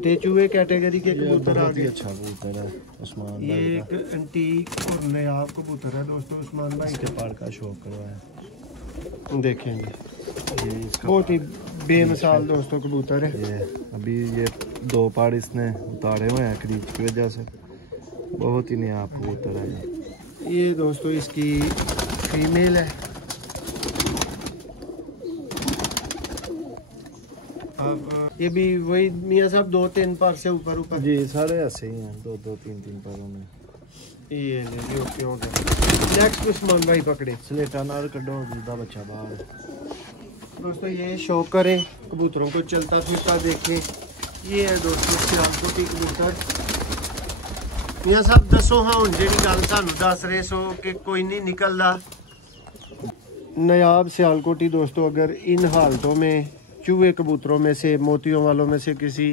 ते चूहे कैटेगरी के कबूतर आ गए। अच्छा कबूतर है उस्मान ये भाई एक एंटीक और नायाब कबूतर है दोस्तों उस्मान भाई के पार का शौक करवाया। देखेंगे ये इसका बहुत ही बेमिसाल दोस्तों कबूतर है। ये अभी ये 2 पार इसने उतारे हुए हैं क्रीच की वजह से, बहुत ही नया कबूतर है। ये दोस्तों इसकी फीमेल है। अब ये भी वही मियाँ साहब 2-3 पार से ऊपर जी सारे ऐसे ही हैं, 2-2 3-3 पारों में। ये ओके हो गया। नेक्स्ट उस्मान भाई पकड़े स्लेटा नार कड्डो दूधा बच्चा बाहर। दोस्तों ये शौक करें कबूतरों को चलता फिरता देखें। ये है दोस्तों सियालकोटी कबूतर। मियाँ साहब दसो हाँ हुण जेहड़ी गल सानू दस रहे सो कि कोई नहीं निकलदा। नायाब सियालकोटी दोस्तों अगर इन हालतों में चूहे कबूतरों में से मोतियों वालों में से किसी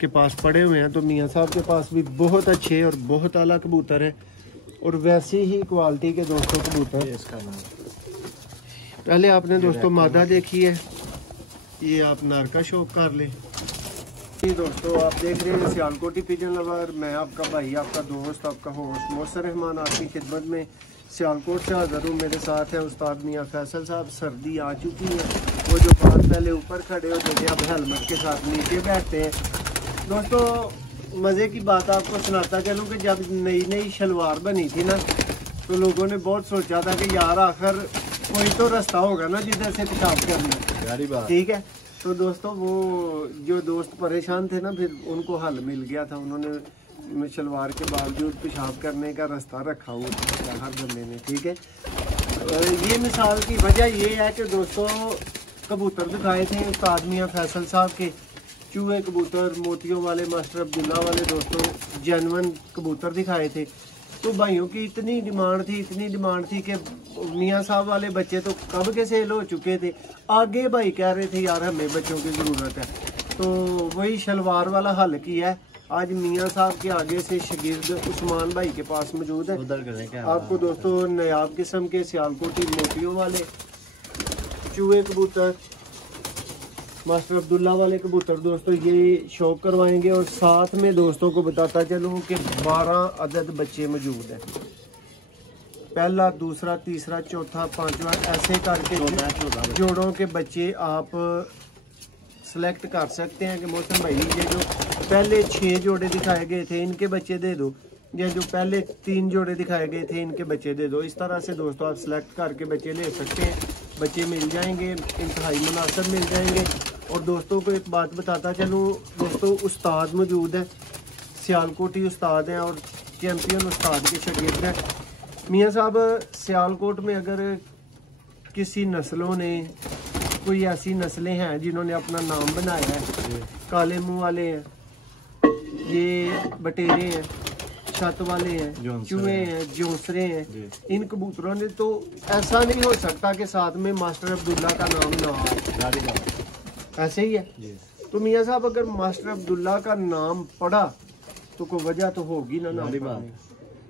के पास पड़े हुए हैं तो मियाँ साहब के पास भी बहुत अच्छे और बहुत आला कबूतर है और वैसी ही क्वालिटी के दोस्तों कबूतर। इसका नाम पहले आपने दोस्तों मादा देखी है, ये आप नार का शौक कर ले। ये दोस्तों आप देख रहे हैं सियालकोटी पिजन लवर। मैं आपका भाई, आपका दोस्त, आपका होस्ट मोहसिन रहमान आपकी खिदमत में सियालकोट से हाजिर हूँ। मेरे साथ है उस्ताद मियाँ फैसल साहब। सर्दी आ चुकी है, वो जो बात पहले ऊपर खड़े हो जाते अब हेलमेट के साथ नीचे बैठते हैं। दोस्तों मज़े की बात आपको सुनाता चलूँ कि जब नई शलवार बनी थी ना तो लोगों ने बहुत सोचा था कि यार आखिर कोई तो रास्ता होगा ना जिधर से पेशाब करना, ठीक है। तो दोस्तों वो जो दोस्त परेशान थे ना फिर उनको हल मिल गया था। उन्होंने शलवार के बावजूद पेशाब करने का रास्ता रखा हुआ था हर बंदे ने, ठीक है। ये मिसाल की वजह ये है कि दोस्तों कबूतर दिखाए थे उस्ताद मियाँ फैसल साहब के, चूहे कबूतर मोतियों वाले मास्टर अब्दुल्ला वाले दोस्तों जेन्युइन कबूतर दिखाए थे। तो भाइयों की इतनी डिमांड थी कि मियाँ साहब वाले बच्चे तो कब के सेल हो चुके थे। आगे भाई कह रहे थे यार हमें बच्चों की ज़रूरत है, तो वही शलवार वाला हल किया है। आज मियाँ साहब के आगे से शागिर्द उस्मान भाई के पास मौजूद है। आपको दोस्तों नायाब किस्म के सियालकोटी मोतियों वाले चूहे कबूतर मास्टर अब्दुल्ला वाले कबूतर दोस्तों ये शौक करवाएंगे। और साथ में दोस्तों को बताता चलूँ कि 12 अदद बच्चे मौजूद हैं। पहला, दूसरा, तीसरा, चौथा, पांचवा ऐसे करके जोड़ों के बच्चे आप सेलेक्ट कर सकते हैं कि मौसम भाई ये जो पहले 6 जोड़े दिखाए गए थे इनके बच्चे दे दो, या जो पहले 3 जोड़े दिखाए गए थे इनके बच्चे दे दो। इस तरह से दोस्तों आप सेलेक्ट करके बच्चे ले सकते हैं। बच्चे मिल जाएंगे, इंतहाई मुनासिब मिल जाएंगे। और दोस्तों को एक बात बताता चलूँ दोस्तों, उस्ताद मौजूद है, सियालकोटी उस्ताद हैं और चैम्पियन उस्ताद के शागिर्द हैं। मियाँ साहब सियालकोट में अगर किसी नस्लों ने कोई ऐसी नस्लें हैं जिन्होंने अपना नाम बनाया है, काले मुंह वाले हैं, ये बटेरे हैं, छत वाले हैं, चूहे हैं, जोसरे हैं, इन कबूतरों ने तो ऐसा नहीं हो सकता कि साथ में मास्टर अब्दुल्ला का नाम ना हो। ऐसे ही है। तो मियाँ साहब अगर मास्टर अब्दुल्ला का नाम पढ़ा तो कोई वजह तो होगी ना नाम पढ़ने।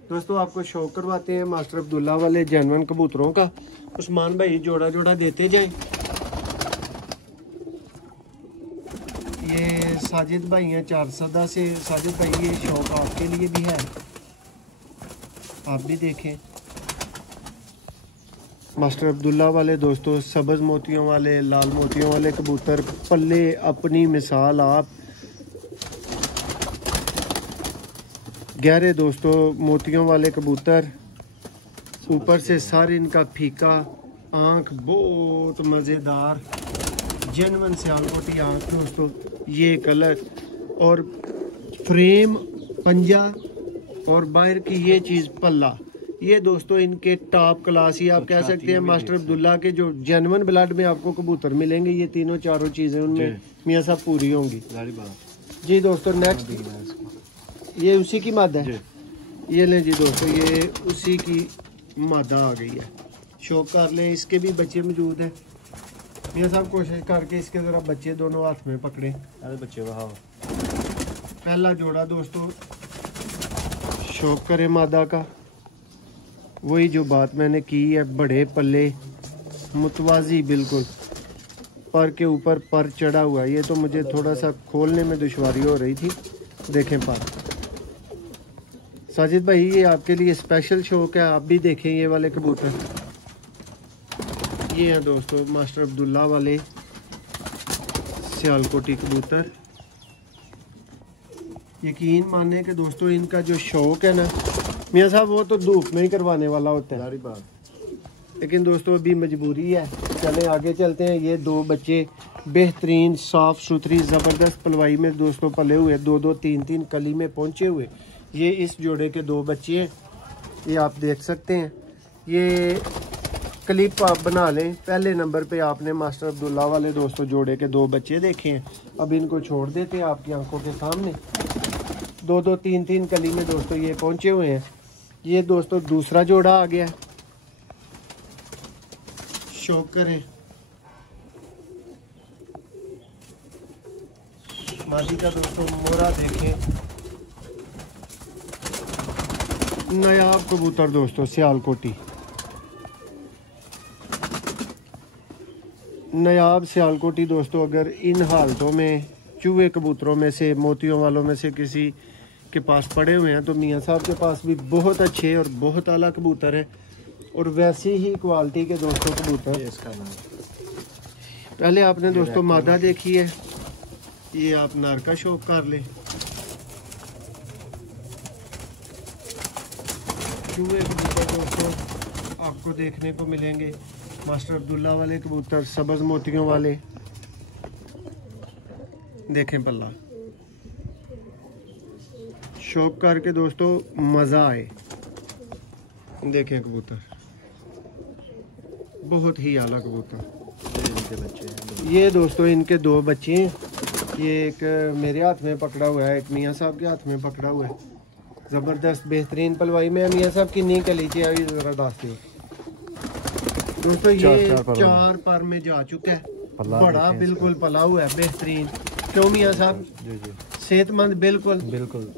दोस्तों आपको शौक करवाते हैं मास्टर अब्दुल्ला वाले जेन्युइन कबूतरों का। उस्मान भाई जोड़ा जोड़ा देते जाए। ये साजिद भाई हैं 4 से। साजिद भाई ये शौक आपके लिए भी है, आप भी देखें। मास्टर अब्दुल्ला वाले दोस्तों सब्ज़ मोतियों वाले, लाल मोतियों वाले कबूतर पल्ले अपनी मिसाल आप। गहरे दोस्तों मोतियों वाले कबूतर, ऊपर से सर इनका फीका, आँख बहुत मज़ेदार, जेन्युइन सियालकोटी आँख दोस्तों। ये कलर और फ्रेम, पंजा और बाहर की ये चीज़ पल्ला, ये दोस्तों इनके टॉप क्लास ही आप कह सकते हैं। मास्टर अब्दुल्ला के जो जेन्युइन ब्लड में आपको कबूतर मिलेंगे, ये तीनों चारों चीज़ें उनमें मियाँ साहब पूरी होंगी जी। दोस्तों नेक्स्ट ये उसी की मादा है, ये लें जी दोस्तों, ये उसी की मादा आ गई है। शौक कर लें, इसके भी बच्चे मौजूद हैं। मियाँ साहब कोशिश करके इसके ज़रा बच्चे दोनों हाथ में पकड़े। अरे बच्चे वहाँ पहला जोड़ा दोस्तों शौक करे मादा का, वही जो बात मैंने की है, बड़े पल्ले मुतवाजी बिल्कुल। पर के ऊपर पर चढ़ा हुआ है। ये तो मुझे थोड़ा सा खोलने में दुश्वारी हो रही थी। देखें पर साजिद भाई, ये आपके लिए स्पेशल शौक है, आप भी देखें ये वाले कबूतर। ये हैं दोस्तों मास्टर अब्दुल्ला वाले सियालकोटी कबूतर। यकीन माने कि दोस्तों इनका जो शौक है ना मियाँ साहब, वो तो धूप में ही करवाने वाला होता है, लेकिन दोस्तों अभी मजबूरी है। चले आगे चलते हैं। ये दो बच्चे बेहतरीन साफ़ सुथरी ज़बरदस्त पलवाई में दोस्तों पले हुए, दो दो तीन तीन कली में पहुँचे हुए। ये इस जोड़े के दो बच्चे हैं, ये आप देख सकते हैं। ये क्लिप आप बना लें। पहले नंबर पे आपने मास्टर अब्दुल्ला वाले दोस्तों जोड़े के दो बच्चे देखे हैं। अब इनको छोड़ देते हैं आपकी आंखों के सामने। दो दो तीन तीन कली में दोस्तों ये पहुँचे हुए हैं। ये दोस्तों दूसरा जोड़ा आ गया। शौक करें, मादी का दोस्तों मोरा देखें। नायाब कबूतर दोस्तों सियालकोटी, नायाब सियालकोटी दोस्तों। अगर इन हालतों में चूहे कबूतरों में से, मोतियों वालों में से किसी के पास पड़े हुए हैं तो मियाँ साहब के पास भी बहुत अच्छे और बहुत आला कबूतर है और वैसी ही क्वालिटी के दोस्तों कबूतर। इसका नाम पहले आपने दोस्तों मादा देखी है, ये आप नर का शौक कर लें। चूहे कबूतर दोस्तों आपको देखने को मिलेंगे, मास्टर अब्दुल्ला वाले कबूतर, सब्ज़ मोतियों वाले। देखें पल्ला, शौक करके दोस्तों मज़ा आए। देखें कबूतर, बहुत ही आला कबूतर। इनके बच्चे हैं। ये दोस्तों इनके दो बच्चे हैं। ये एक मेरे हाथ में पकड़ा हुआ है, एक मियाँ साहब के हाथ में पकड़ा हुआ है। ज़बरदस्त बेहतरीन पलवाई में मियाँ साहब की नी कली चाहिए ज़रा दास्ती दोस्तों। ये चार पर में जा चुका है, बड़ा बिल्कुल पला हुआ है, बेहतरीन। क्यों मियाँ साहब? जी जी, सेहतमंद बिल्कुल बिल्कुल।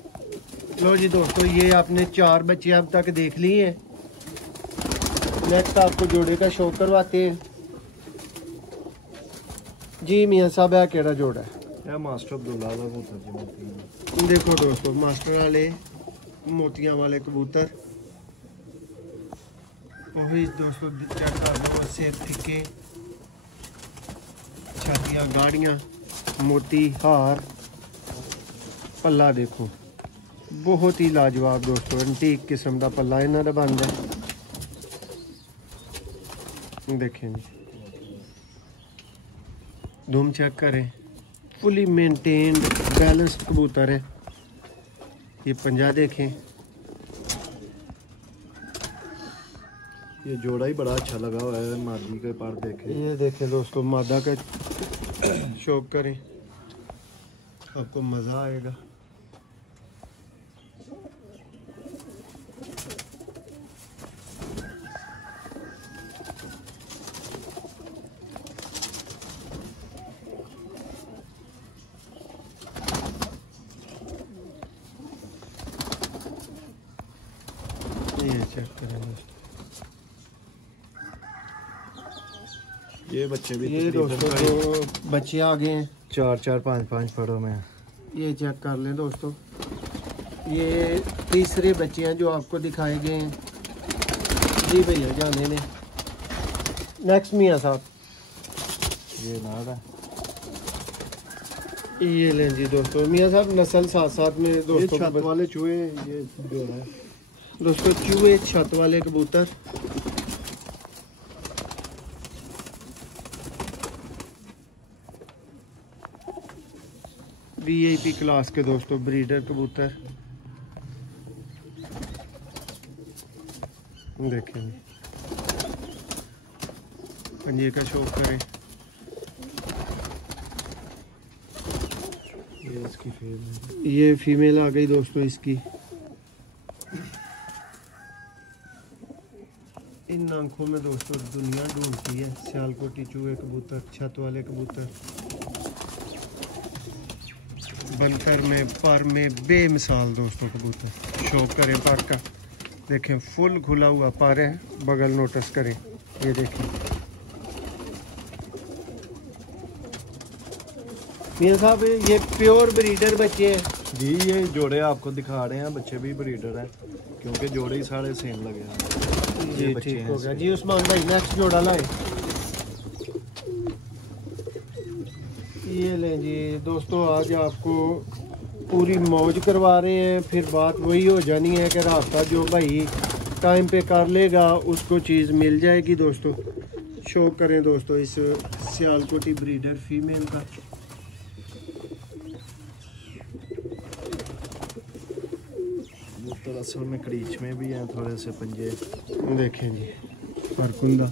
लो जी दोस्तों, ये आपने चार बच्चे अब तक देख लिए हैं। नेक्स्ट आपको जोड़े का शौक करवाते हैं। जी मियाँ साहब, है केड़ा जोड़ा है? यह मास्टर अब्दुल्ला वाला कबूतर जी मोती। देखो दोस्तों मास्टर वाले मोतियां वाले कबूतर। वही दोस्तों चेक कर लो, सेब फिके, छातियाँ गाड़ियाँ, मोती हार, पल्ला देखो बहुत ही लाजवाब दोस्तों। एंटीक किस्म का पल्ला इन्हों का बन है। देखें जी, धूम चेक करें, फुली मेंटेन्ड बैलेंस्ड कबूतर है। ये पंजा देखें, ये जोड़ा ही बड़ा अच्छा लगा हुआ है। मादी के पर देखें, ये देखें दोस्तों, मादा का शौक करें, आपको मज़ा आएगा। ये चेक करें दोस्तों, ये बच्चे भी ये दोस्तों जो बच्चे आ गए हैं 4-4, 5-5 फरों में। ये चेक कर लें दोस्तों। ये तीसरे बच्चे हैं जो आपको दिखाए गए हैं। जी भैया जाने ने। नेक्स्ट मियाँ साहब, ये नाग है। ये लें जी दोस्तों। मियाँ साहब नस्ल साथ साथ में दोस्तों छत वाले चूहे, ये जो है दोस्तों चूहे छत वाले कबूतर। वीआईपी क्लास के दोस्तों ब्रीडर कबूतर। देखें पंजे का शौक करें। ये इसकी फीमेल। ये फीमेल आ गई दोस्तों इसकी। इन आंखों में दोस्तों दुनिया ढूंढती है। सियालकोटी चूहे कबूतर, छत वाले कबूतर, बनतर में, पर में बेमिसाल दोस्तों कबूतर। शौक करें पर का, देखें फुल खुला हुआ पर है। बगल नोटिस करें, ये देखें मियां साहब ये प्योर ब्रीडर बच्चे हैं जी, ये जोड़े आपको दिखा रहे हैं, बच्चे भी ब्रीडर हैं क्योंकि जोड़े ही सारे सेम लगे हैं। जी, ठीक हो गया जी। उस्मान भाई नेक्स्ट जोड़ा लाए। ये लें जी दोस्तों, आज आपको पूरी मौज करवा रहे हैं। फिर बात वही हो जानी है कि रास्ता जो भाई टाइम पे कर लेगा उसको चीज़ मिल जाएगी। दोस्तों शो करें दोस्तों इस सियालकोटी ब्रीडर फीमेल का। तो असल में क्रीच में भी हैं थोड़े से पंजे। देखें जी, फरकुंदा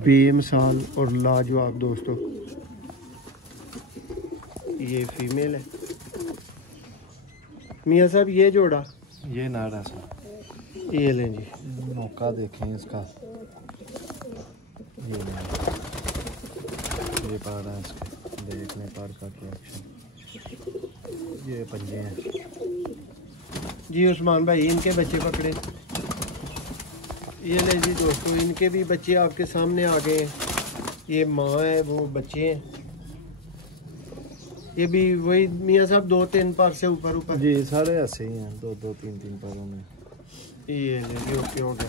बेमिसाल और लाजवाब दोस्तों। ये फीमेल है मियां साहब, ये जोड़ा ये नाड़ा सा। ये लें जी, मौका देखें इसका। ये पार है इसके, देख लें पार का क्या एक्शन। ये पंजे हैं जी। उस्मान भाई इनके बच्चे पकड़े। ये ले जी दोस्तों, इनके भी बच्चे आपके सामने आ गए हैं। ये माँ है, वो बच्चे हैं। ये भी वही मियां साहब 2-3 पार से ऊपर जी, सारे ऐसे ही हैं, 2-3 पारों में। ये ले जी, ओके हो गया।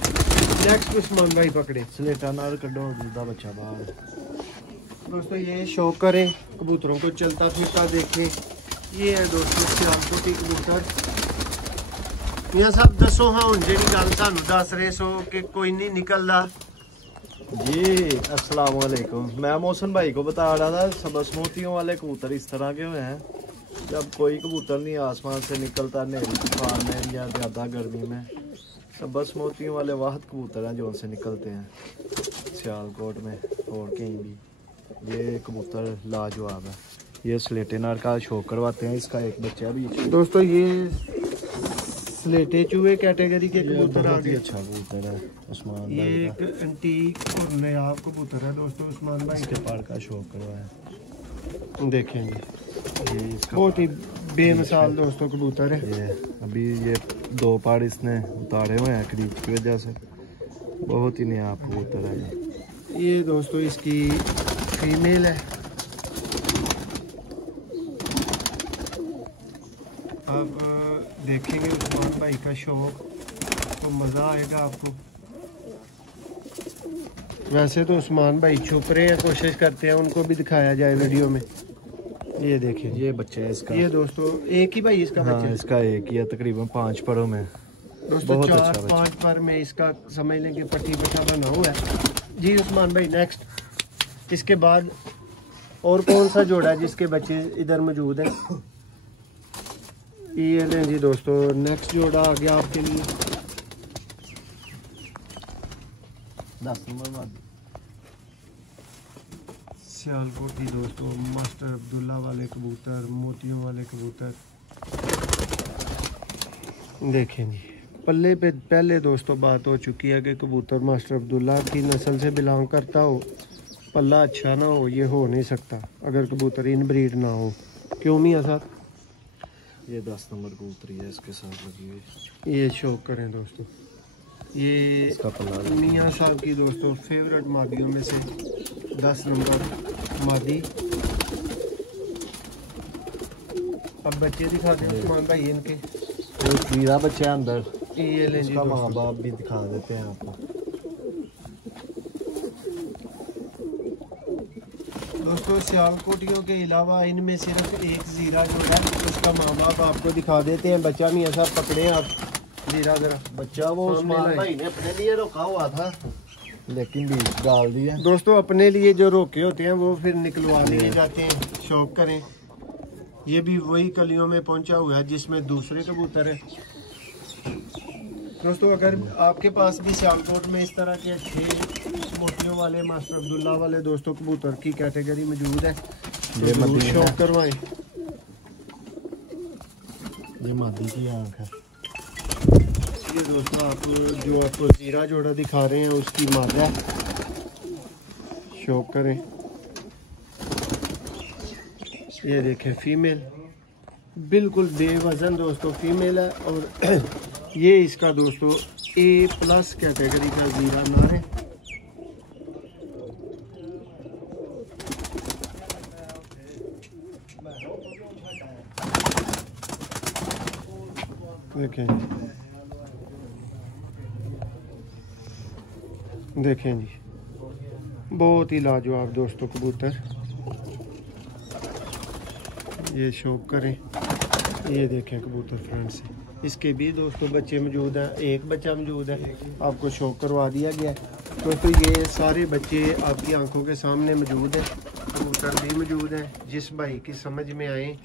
नेक्स्ट उस्मान भाई पकड़े। स्लेटा नार कड्डो, दूधा बच्चा बाहर। दोस्तों ये शौक करें, कबूतरों को चलता फिरता देखें। ये है दोस्तों सियालकोटी कबूतर। मियां साहब दसो हाँ हुण जेहड़ी गल सानू दस रहे सो कि कोई नहीं निकलदा। जी अस्सलाम वालेकुम, मैं मोहसिन भाई को बता रहा था सबस मोतियों वाले कबूतर इस तरह के हुए हैं। जब कोई कबूतर नहीं आसमान से निकलता अंधेरी तूफान में या ज़्यादा गर्मी में, सबस मोतियों वाले वाहद कबूतर हैं जो उनसे निकलते हैं सियालकोट में और कहीं भी। ये कबूतर लाजवाब है। ये स्लेटे नार का शो करवाते हैं, इसका एक बच्चा भी। दोस्तों ये स्लेटे चूहे कैटेगरी के कबूतर आ गए। अच्छा कबूतर है उस्मान ये भाई एक एंटीक और नायाब कबूतर है दोस्तों उस्मान भाई के पार का शो करवाया। देखें जी, ये इसका बहुत ही बेमिसाल दोस्तों कबूतर है। ये अभी ये 2 पार इसने उतारे हुए हैं क्रीच की वजह से। बहुत ही नया कबूतर है ये दोस्तों इसकी फीमेल है। अब देखेंगे उस्मान भाई का शौक तो मज़ा आएगा आपको। वैसे तो उस्मान भाई छुप रहे हैं, कोशिश करते हैं उनको भी दिखाया जाए वीडियो में। ये देखें, ये बच्चा है इसका। ये दोस्तों एक ही भाई इसका बच्चा हाँ, इसका एक ही है, तकरीबन 5 परों में। दोस्तों बहुत 4-5 पर में इसका समझ लें कि पट्टी पट्टा बना हुआ है जी। उस्मान भाई नेक्स्ट इसके बाद और कौन सा जोड़ा है जिसके बच्चे इधर मौजूद हैं? ये लें जी दोस्तों, नेक्स्ट जोड़ा आ गया आपके लिए। 10 नंबर सियालकोटी दोस्तों, मास्टर अब्दुल्ला वाले कबूतर, मोतियों वाले कबूतर। देखें जी, पल्ले पे पहले दोस्तों बात हो चुकी है कि कबूतर मास्टर अब्दुल्ला की नस्ल से बिलोंग करता हो, पल्ला अच्छा ना हो, ये हो नहीं सकता अगर कबूतर इन ब्रीड ना हो। क्यों मियां साहब? ये 10 नंबर कबूतरी है, इसके साथ लगी हुई। ये शौक करें दोस्तों, ये इसका पल्ला मियां साहब की दोस्तों फेवरेट मादियों में से 10 नंबर मादी। अब बच्चे दिखा दें उस्मान भाई इनके। ये कीड़ा बच्चा है अंदर, ये ले जी इसका माँ दोस्तों। बाप भी दिखा देते हैं आपको। दोस्तों सियालकोटियों के अलावा इनमें सिर्फ एक जीरा जो है उसका माँ बाप आपको दिखा देते हैं। बच्चा मियां साहब पकड़े आप जीरा जरा। बच्चा वो सामने उस्मान लाए। भाई ने अपने लिए रोका हुआ था, लेकिन भी डाल दिया। दोस्तों अपने लिए जो रोके होते हैं वो फिर निकलवा लिए जाते हैं। शौक करें, ये भी वही कलियों में पहुंचा हुआ है जिसमें दूसरे कबूतर है। दोस्तों अगर आपके पास भी सियालकोट में इस तरह के अच्छे मोतियों वाले मास्टर अब्दुल्ला वाले दोस्तों कबूतर की कैटेगरी मौजूद है तो ये जरूर मदीना शौक है। करवाएं। ये मादी की आंख है। ये दोस्तों आप जो आपको जीरा जोड़ा दिखा रहे हैं उसकी मादा है। शौक करें, ये देखें फीमेल, बिल्कुल बेवजन दोस्तों फीमेल है। और ये इसका दोस्तों A+ कैटेगरी का जीरा नार है। देखें जी, देखें जी, बहुत ही लाजवाब दोस्तों कबूतर। ये शौक करें, ये देखें कबूतर फ्रंट से। इसके भी दोस्तों बच्चे मौजूद हैं, एक बच्चा मौजूद है, आपको शौक करवा दिया गया है। दोस्तों ये सारे बच्चे आपकी आंखों के सामने मौजूद हैं, कबूतर भी मौजूद हैं। जिस भाई की समझ में आए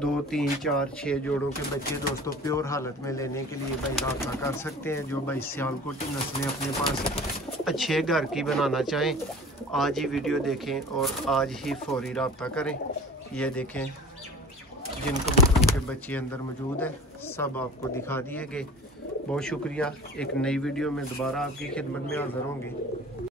2, 3, 4, 6 जोड़ों के बच्चे दोस्तों प्योर हालत में लेने के लिए भाई रब्ता कर सकते हैं। जो भाई सियालकोटी नस्लें अपने पास अच्छे घर की बनाना चाहें, आज ही वीडियो देखें और आज ही फौरी रब्ता करें। ये देखें जिन कबूतरों के बच्चे अंदर मौजूद हैं सब आपको दिखा दिए गए। बहुत शुक्रिया। एक नई वीडियो में दोबारा आपकी खिदमत में हाज़िर होंगे।